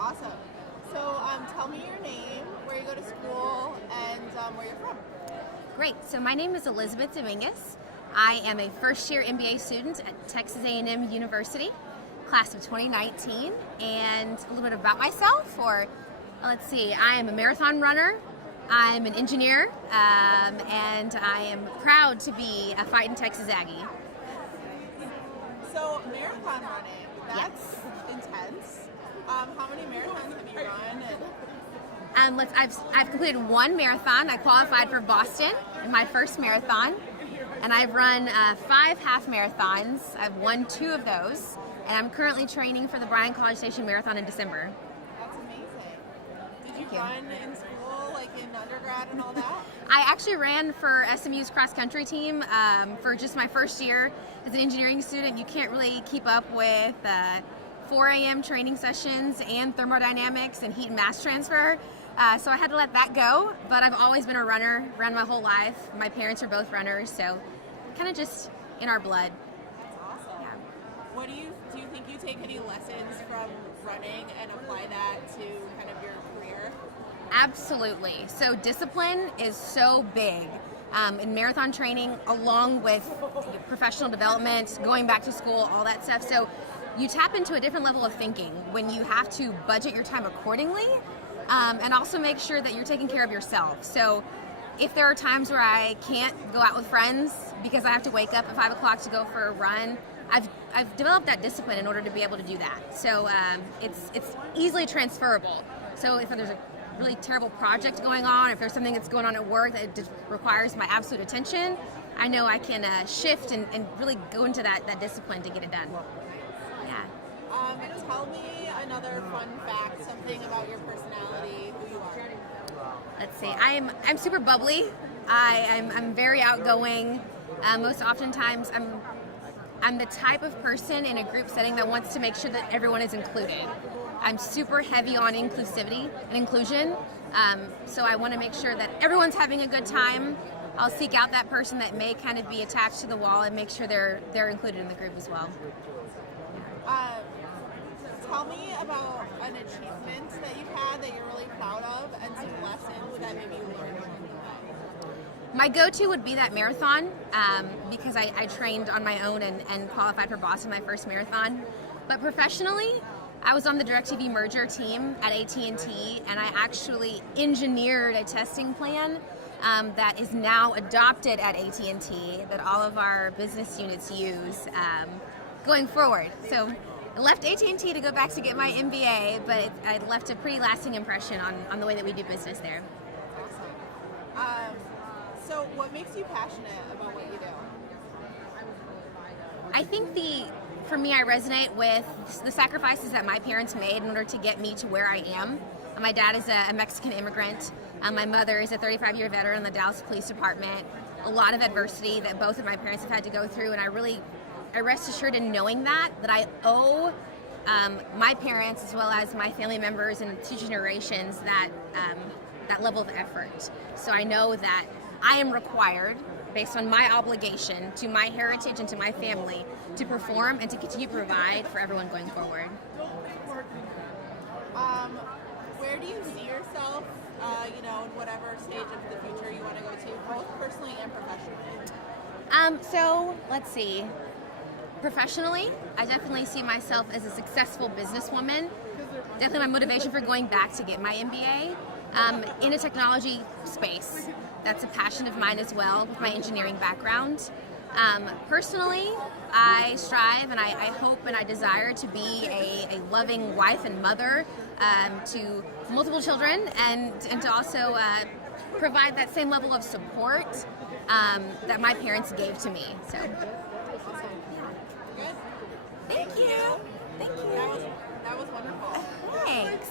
Awesome. So tell me your name, where you go to school, and where you're from. Great. So my name is Elizabeth Dominguez. I am a first-year MBA student at Texas A&M University, class of 2019. And a little bit about myself, let's see, I am a marathon runner. I'm an engineer, and I am proud to be a Fightin' Texas Aggie. So marathon running, that's intense. How many marathons have you run? I've completed one marathon. I qualified for Boston in my first marathon, and I've run 5 half marathons. I've won 2 of those, and I'm currently training for the Bryan College Station Marathon in December. That's amazing. Did you run in school, like in undergrad and all that? I actually ran for SMU's cross country team for just my first year as an engineering student. You can't really keep up with 4 a.m. training sessions and thermodynamics and heat and mass transfer. So I had to let that go, but I've always been a runner, ran my whole life. My parents are both runners, so kind of just in our blood. That's awesome. Yeah. What do you think you take any lessons from running and apply that to kind of your career? Absolutely. So discipline is so big in marathon training, along with professional development, going back to school, all that stuff. So you tap into a different level of thinking when you have to budget your time accordingly, and also make sure that you're taking care of yourself. So if there are times where I can't go out with friends because I have to wake up at 5 o'clock to go for a run, I've developed that discipline in order to be able to do that. So it's easily transferable. So if there's a really terrible project going on, if there's something that's going on at work that requires my absolute attention, I know I can shift and really go into that discipline to get it done. Yeah. Tell me another fun fact, something about your personality, who you are. Let's see. I'm super bubbly. I'm very outgoing. Most oftentimes, I'm the type of person in a group setting that wants to make sure that everyone is included. I'm super heavy on inclusivity and inclusion, so I want to make sure that everyone's having a good time. I'll seek out that person that may kind of be attached to the wall and make sure they're included in the group as well. Tell me about an achievement that you've had that you're really proud of, and some lessons that maybe you learned from that. My go-to would be that marathon, because I trained on my own and qualified for Boston, my first marathon. But professionally, I was on the DirecTV merger team at AT&T, and I actually engineered a testing plan that is now adopted at AT&T that all of our business units use going forward. So I left AT&T to go back to get my MBA, but I left a pretty lasting impression on the way that we do business there. Awesome. So what makes you passionate about what you do? I think for me, I resonate with the sacrifices that my parents made in order to get me to where I am. My dad is a Mexican immigrant. My mother is a 35-year veteran in the Dallas Police Department. A lot of adversity that both of my parents have had to go through, and I rest assured in knowing that I owe my parents as well as my family members and 2 generations that level of effort. So I know that I am required, based on my obligation to my heritage and to my family, to perform and to continue to provide for everyone going forward. Where do you see yourself, in whatever stage of the future you want to go to, both personally and professionally? So let's see. Professionally, I definitely see myself as a successful businesswoman. Definitely my motivation for going back to get my MBA in a technology space. That's a passion of mine as well, with my engineering background. Personally, I strive and I hope and I desire to be a loving wife and mother to multiple children, and to also provide that same level of support that my parents gave to me. So. Good. Thank you. Thank you. That was wonderful. Thanks.